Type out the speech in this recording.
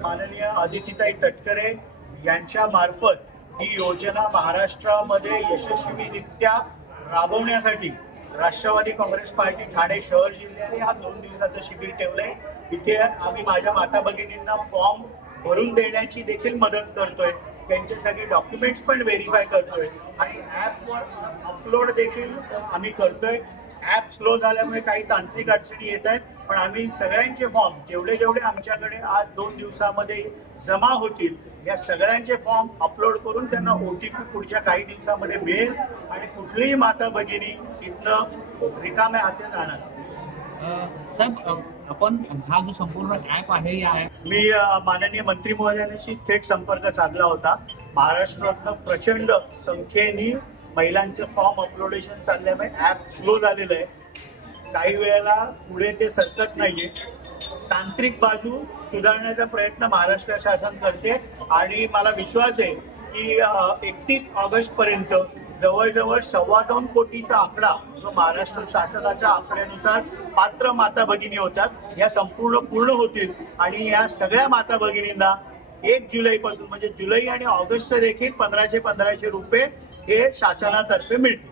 माननीय आदित्यताई तटकरे यांच्या मार्फत ही योजना महाराष्ट्रामध्ये यशस्वीरित्या राबवण्यासाठी राष्ट्रवादी काँग्रेस पार्टी ठाणे शहर जिल्ह्याने हा दोन दिवसाचं शिबिर ठेवलंय. इथे आम्ही माझ्या माता भगिनींना फॉर्म भरून देण्याची देखील मदत करतोय. त्यांचे सगळे डॉक्युमेंट्स पण व्हेरीफाय करतोय. आणि ॲपवर अपलोड देखील आम्ही करतोय. ॲप स्लो झाल्यामुळे काही तांत्रिक अडचणी येत आहेत. पण आम्ही सगळ्यांचे फॉर्म जेवढे जेवढे आमच्याकडे आज दोन दिवसामध्ये जमा होतील या सगळ्यांचे फॉर्म अपलोड करून त्यांना ओ टी पी पुढच्या काही दिवसामध्ये मिळेल आणि कुठलीही माता भगिनी इथनं रिकाम्या हाती जाणार साहेब आपण हा जो संपूर्ण ऍप आहे या ऍप मी माननीय मंत्री महोदयांशी थेट संपर्क साधला होता. महाराष्ट्रातनं प्रचंड संख्येने महिलांचे फॉर्म अपलोडेशन चालल्यामुळे ॲप स्लो झालेलं आहे. काही वेळेला पुढे ते सरकत नाहीये. तांत्रिक बाजू सुधारण्याचा प्रयत्न महाराष्ट्र शासन करते आणि मला विश्वास आहे की एकतीस ऑगस्ट पर्यंत जवळजवळ सव्वा दोन कोटीचा आकडा जो महाराष्ट्र शासनाच्या आकड्यानुसार पात्र माता भगिनी होतात या संपूर्ण पूर्ण होतील. आणि या सगळ्या माता भगिनींना एक जुलैपासून म्हणजे जुलै आणि ऑगस्ट देखील पंधराशे पंधराशे रुपये हे शासनातर्फे मिळते.